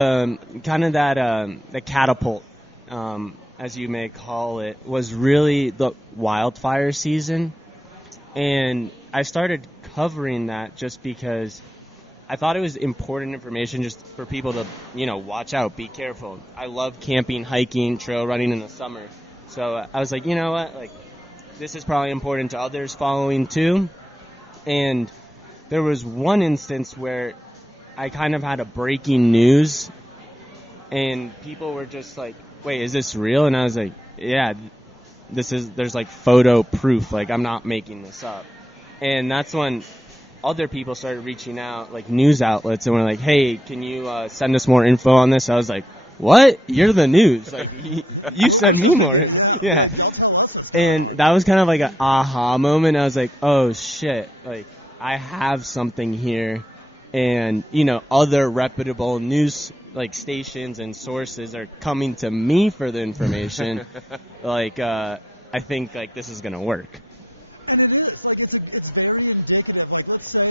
kind of that the catapult, as you may call it, was really the wildfire season, and I started covering that just because I thought it was important information just for people to, watch out, be careful. I love camping, hiking, trail running in the summer, so I was like, you know what, like this is probably important to others following too, and there was one instance where I kind of had a breaking news, and people were just like, wait, is this real? And I was like, yeah, there's like photo proof, like I'm not making this up. And that's when other people started reaching out, like news outlets, and were like, hey, can you send us more info on this? I was like, what? You're the news. Like, you send me more info. Yeah. And that was kind of like an aha moment. I was like, oh shit, like I have something here. And, other reputable news like stations and sources are coming to me for the information. Like, I think like this is going to work. And it is. Like, it's very indicative. Like, let's say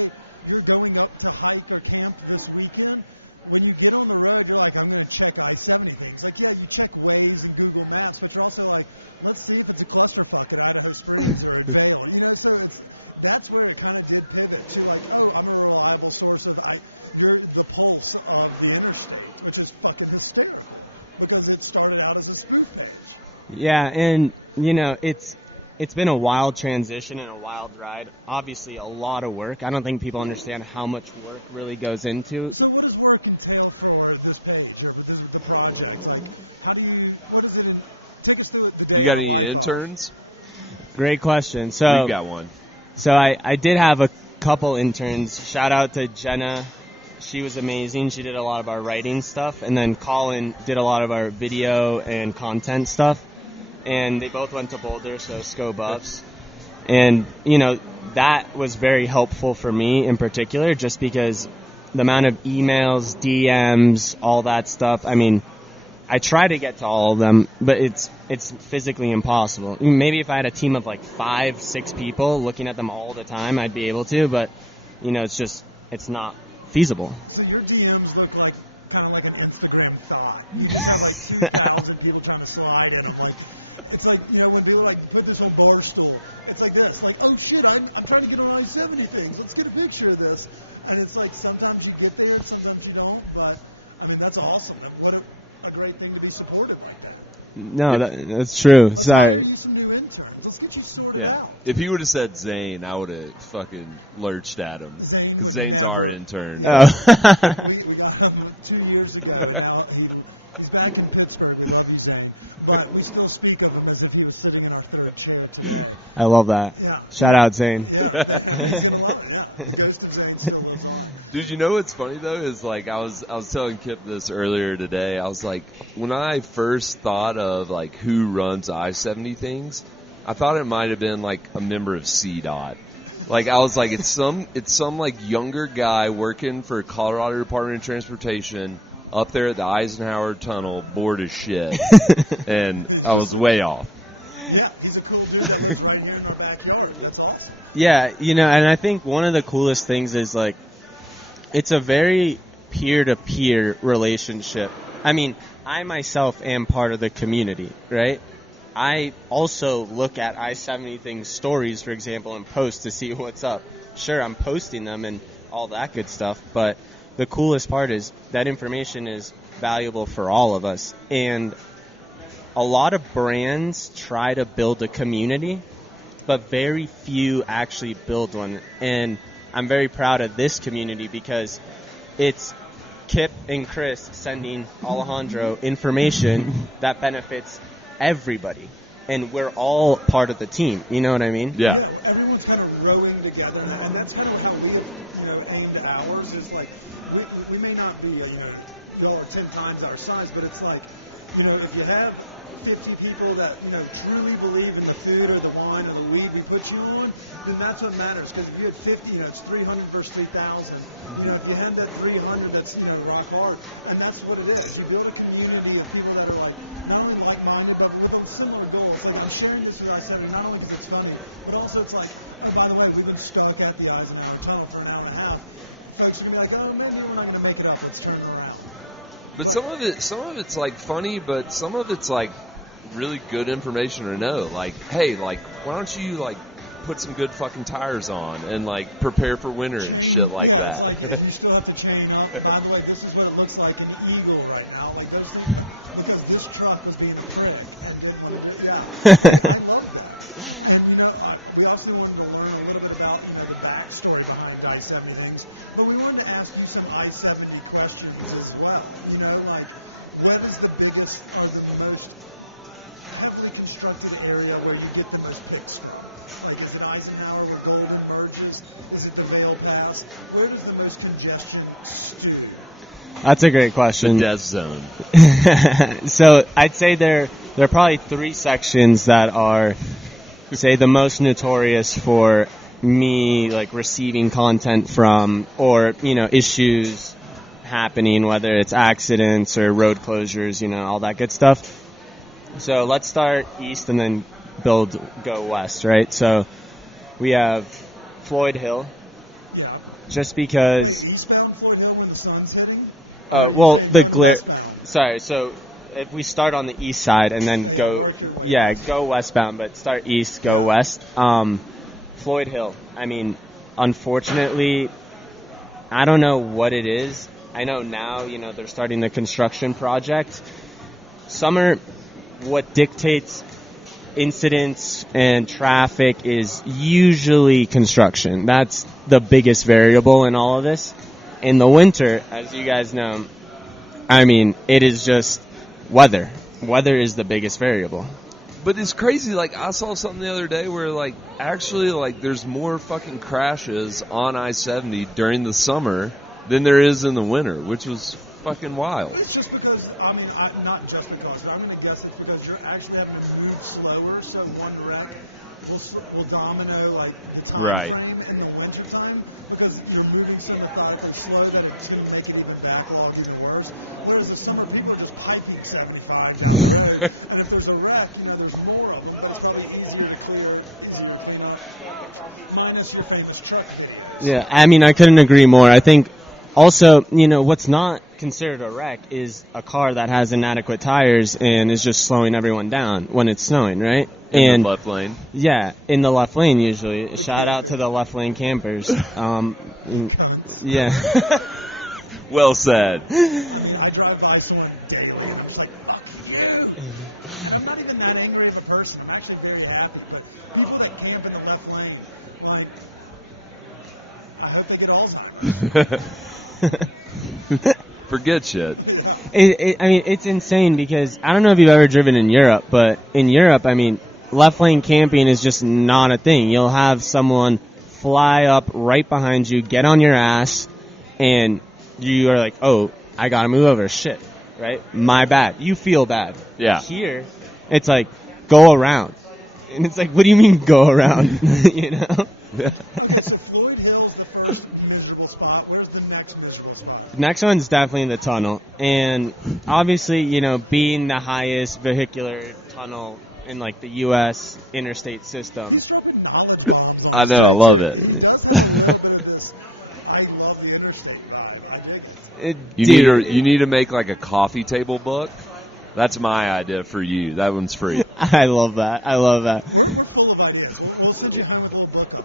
you're going up to hike or camp this weekend. When you get on the road, you're like, I'm going to check I-70 things. Like, yeah, you check Waze and Google Maps, but you're also like, let's see if it's a clusterfuck in Idaho Springs or in Vail. So that's where it kind of gets into, like, I'm a reliable source of, like, the pulse of the industry, which is fucking sticker, because it started out as a spoof page. Yeah, and, it's been a wild transition and a wild ride. Obviously, a lot of work. I don't think people understand how much work really goes into. So what does work entail for this page or the project? Like, what does it, take us through the You got any interns? Great question. So We've got one. So I did have a couple interns. Shout out to Jenna. She was amazing. She did a lot of our writing stuff. And then Colin did a lot of our video and content stuff. And they both went to Boulder, so SCO Buffs. And, that was very helpful for me in particular, just because the amount of emails, DMs, all that stuff. I mean, I try to get to all of them, but it's physically impossible. Maybe if I had a team of like 5-6 people looking at them all the time, I'd be able to, but, it's not feasible. So your DMs look like kind of like an Instagram thought. You have like 2,000 people trying to slide in. It's like, when people like put this on Barstool, it's like this, like, oh shit, I'm trying to get on I-70 things. Let's get a picture of this. And it's like sometimes you get there, sometimes you don't. But I mean, that's awesome. What a great thing to be supported like that. No, that's true. Sorry. Need some new interns. Let's get you sorted out. If he would have said Zane, I would have fucking lurched at him. Because Zane's our intern. Oh. We got him 2 years ago now. He's back in Pittsburgh. I love you, Zane. But we still speak of him as if he was sitting in our third chair. I love that. Yeah. Shout out, Zane. Yeah. Ghost of Zane still lives on. Dude, you know what's funny though is like I was telling Kip this earlier today. I was like, when I first thought of like who runs I-70 things, I thought it might have been like a member of CDOT. Like I was like, it's some like younger guy working for Colorado Department of Transportation up there at the Eisenhower Tunnel, bored as shit, and I was way off. Yeah, he's a cool dude. He's right here in our backyard. That's awesome. Yeah, and I think one of the coolest things is like, it's a very peer-to-peer relationship. I mean, I myself am part of the community, right? I also look at I-70 things stories, for example, and post to see what's up. Sure, I'm posting them and all that good stuff, but the coolest part is that information is valuable for all of us. And a lot of brands try to build a community, but very few actually build one. And I'm very proud of this community because it's Kip and Chris sending Alejandro information that benefits everybody. And we're all part of the team. You know what I mean? Yeah. Everyone's kind of rowing together, and that's kind of how we, aimed at ours. Is like we may not be, y'all are 10 times our size, but it's like, if you have 50 people that, truly believe in the food or the wine or the weed we put you on, then that's what matters. Because if you had 50, it's 300 versus 3,000. If you have that 300, that's, rock hard. And that's what it is. You build a community of people that are like, not only like-minded, but we're on similar goals. So I'm sharing this with us, not only because it's funny, but also it's like, oh, by the way, we've been stuck at the Eisenhower Tunnel for an hour and a half. Folks are going to be like, oh, maybe we're not going to make it up. Let's turn it around. But some of it's like funny, but some of it's like really good information to know. Like, hey, like, why don't you like put some good fucking tires on and like prepare for winter and shit like that. Like, you still have to chain up. And by the way, this is what it looks like in the Eagle right now. Like, because this truck was being driven. I love it. And we also wanted to learn a little bit about the backstory behind the I-70 things, but we wanted to ask you some I-70 questions as well. Like, what is the biggest, or the most heavily constructed area where you get the most pits from? Like, is it Eisenhower, the Golden Merges? Is it the Rail Pass? Where does the most congestion stew? That's a great question. The death zone. So I'd say there are probably 3 sections that are, say, the most notorious for me, like, receiving content from, or, issues happening, whether it's accidents or road closures, all that good stuff. So let's start east and then go west, right? So we have Floyd Hill, just because. Eastbound Floyd Hill where the sun's hitting? Well, the glare. Sorry, so if we start on the east side and then go westbound, but start east, go west. Floyd Hill. I mean, unfortunately, I don't know what it is. I know now, they're starting the construction project. Summer, what dictates incidents and traffic is usually construction. That's the biggest variable in all of this. In the winter, as you guys know, I mean, it is just weather. Weather is the biggest variable. But it's crazy. Like, I saw something the other day where, like, actually, like, there's more fucking crashes on I-70 during the summer than there is in the winter, which was fucking wild. It's just because, I'm not just because, but I'm going to guess it's because you're actually having to move slower, so one wreck will domino, like, the time frame in the wintertime, because you're moving so methodically slow that it's going to make it even backlog even worse. Whereas in summer, people are just hiking 75 down the road, and if there's a wreck, there's more of them. That's probably easier to clear, minus your famous truck case. Yeah, I mean, I couldn't agree more. I think also, what's not considered a wreck is a car that has inadequate tires and is just slowing everyone down when it's snowing, right? In the left lane? Yeah, in the left lane usually. Shout out to the left lane campers. Yeah. Well said. I drive by someone daily and I'm just like, fuck you. I'm not even that angry as a person. I'm actually very happy. But people that camp in the left lane, like, I hope they get Alzheimer's. Forget shit. I mean, it's insane because I don't know if you've ever driven in Europe, but in Europe, I mean, left lane camping is just not a thing. You'll have someone fly up right behind you, get on your ass, and you are like, oh, I gotta move over. Shit, right? My bad. You feel bad. Yeah. Here, it's like, go around. And it's like, what do you mean go around? Yeah. So Floyd Hill's the first miserable spot. Where's the next miserable spot? Next one's definitely the tunnel. And obviously, being the highest vehicular tunnel in like the U.S. interstate system. I know, I love it. You need to make like a coffee table book. That's my idea for you. That one's free. I love that.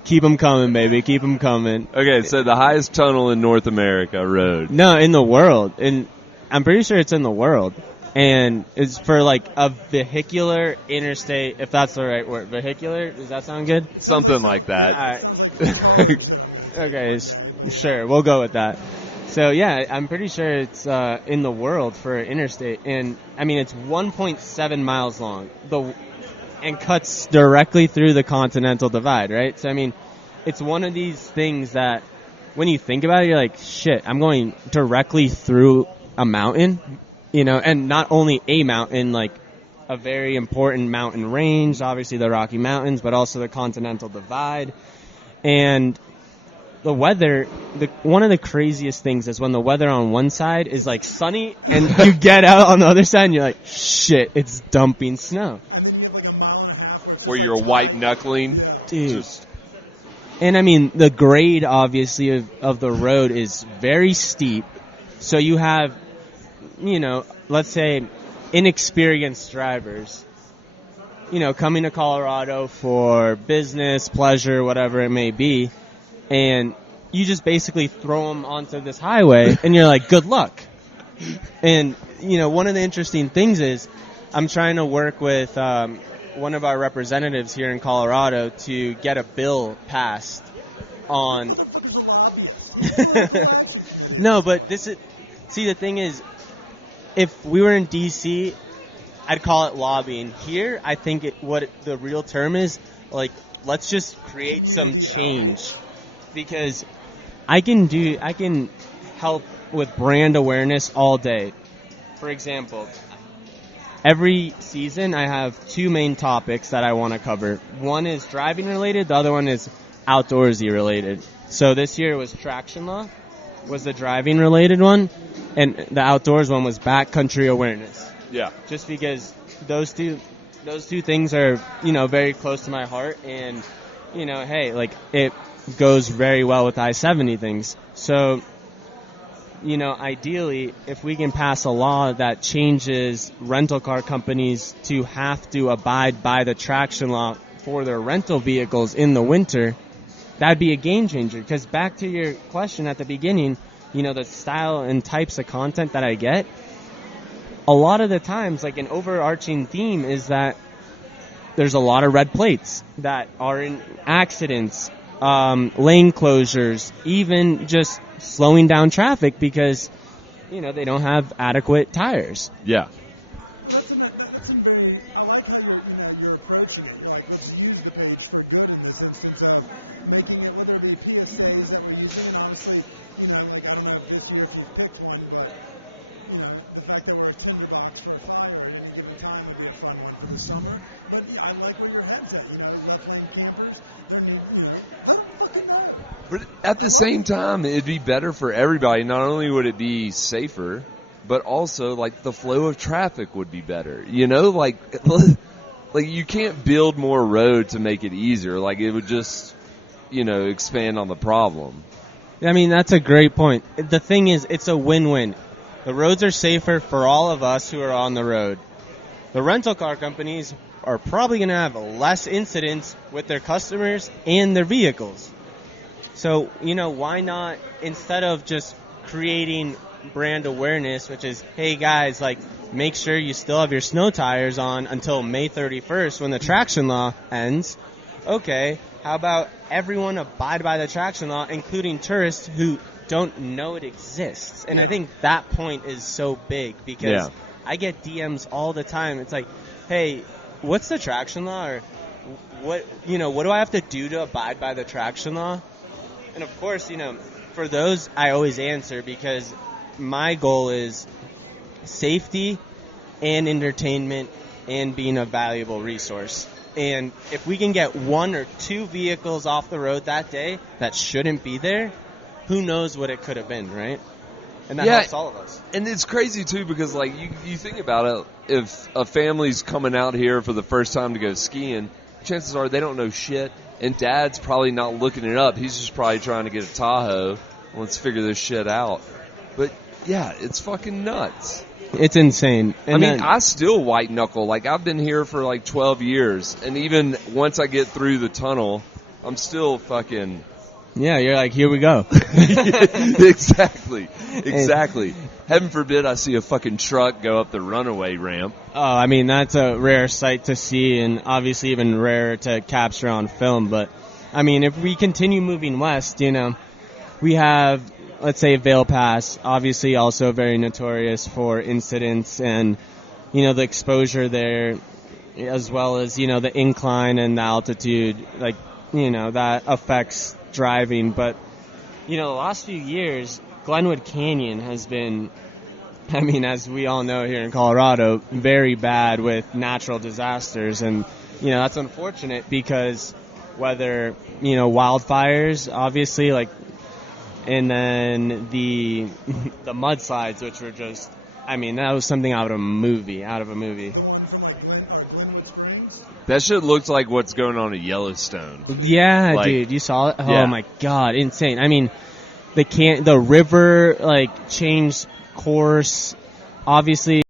Keep them coming, baby. Keep them coming. Okay, so the highest tunnel in North America road. No, in the world. And I'm pretty sure it's in the world. And it's for like a vehicular interstate, if that's the right word. Vehicular? Does that sound good? Something like that. All right. Okay, sure. We'll go with that. So, yeah, I'm pretty sure it's in the world for interstate. And, I mean, it's 1.7 miles long and cuts directly through the Continental Divide, right? So, I mean, it's one of these things that when you think about it, you're like, shit, I'm going directly through a mountain, and not only a mountain, like a very important mountain range, obviously the Rocky Mountains, but also the Continental Divide. And the weather, one of the craziest things is when the weather on one side is like sunny and you get out on the other side and you're like, shit, it's dumping snow. Where you're white knuckling. Dude. And I mean, the grade obviously of the road is very steep. So you have let's say inexperienced drivers, coming to Colorado for business, pleasure, whatever it may be, and you just basically throw them onto this highway, and you're like, good luck. And, one of the interesting things is I'm trying to work with one of our representatives here in Colorado to get a bill passed on... No, but the thing is, if we were in D.C., I'd call it lobbying. Here, I think what the real term is, like, let's just create some change. Because I can help with brand awareness all day. For example, every season I have two main topics that I want to cover. One is driving related, the other one is outdoorsy related. So this year was traction law, was the driving related one, and the outdoors one was backcountry awareness. Yeah. Just because those two things are, very close to my heart, and, hey, like, it goes very well with I-70 things. So, ideally, if we can pass a law that changes rental car companies to have to abide by the traction law for their rental vehicles in the winter, that'd be a game changer. Because back to your question at the beginning, the style and types of content that I get, a lot of the times, like, an overarching theme is that there's a lot of red plates that are in accidents, lane closures, even just slowing down traffic because, they don't have adequate tires. Yeah. That's very, I like how you're approaching it. Like, let's use the page for good in this instance of making it literally PSAs that we use it. Obviously, I don't know if this year you picked one, but, the fact that we're seeing the dogs for fire at any given time would be fun one for the summer. But, I like where your head's at, looking campers. I mean, fucking know. But at the same time, it'd be better for everybody. Not only would it be safer, but also, like, the flow of traffic would be better. Like you can't build more road to make it easier. Like, it would just, expand on the problem. I mean, that's a great point. The thing is, it's a win-win. The roads are safer for all of us who are on the road. The rental car companies are probably going to have less incidents with their customers and their vehicles. So, why not, instead of just creating brand awareness, which is, hey guys, like, make sure you still have your snow tires on until May 31st when the traction law ends. Okay, how about everyone abide by the traction law, including tourists who don't know it exists? And I think that point is so big because I get DMs all the time. It's like, hey, what's the traction law? Or what do I have to do to abide by the traction law? And of course, for those, I always answer because my goal is safety and entertainment and being a valuable resource. And if we can get one or two vehicles off the road that day that shouldn't be there, who knows what it could have been, right? And that helps all of us. And it's crazy, too, because, like, you think about it, if a family's coming out here for the first time to go skiing, chances are they don't know shit. And Dad's probably not looking it up. He's just probably trying to get a Tahoe. Let's figure this shit out. But, yeah, it's fucking nuts. It's insane. And I still white knuckle. Like, I've been here for, like, 12 years. And even once I get through the tunnel, I'm still fucking... Yeah, you're like, here we go. Exactly. Heaven forbid I see a fucking truck go up the runaway ramp. Oh, I mean, that's a rare sight to see and obviously even rarer to capture on film. But, I mean, if we continue moving west, we have, let's say, Vail Pass, obviously also very notorious for incidents and, the exposure there, as well as, the incline and the altitude, like, that affects driving. But, the last few years, Glenwood Canyon has been, as we all know here in Colorado, very bad with natural disasters. And, that's unfortunate because whether, wildfires, obviously, like, and then the mudslides, which were just, that was something out of a movie. That shit looks like what's going on at Yellowstone. Yeah, like, dude, you saw it? Yeah. Oh my God, insane. The river, like, changed course. obviously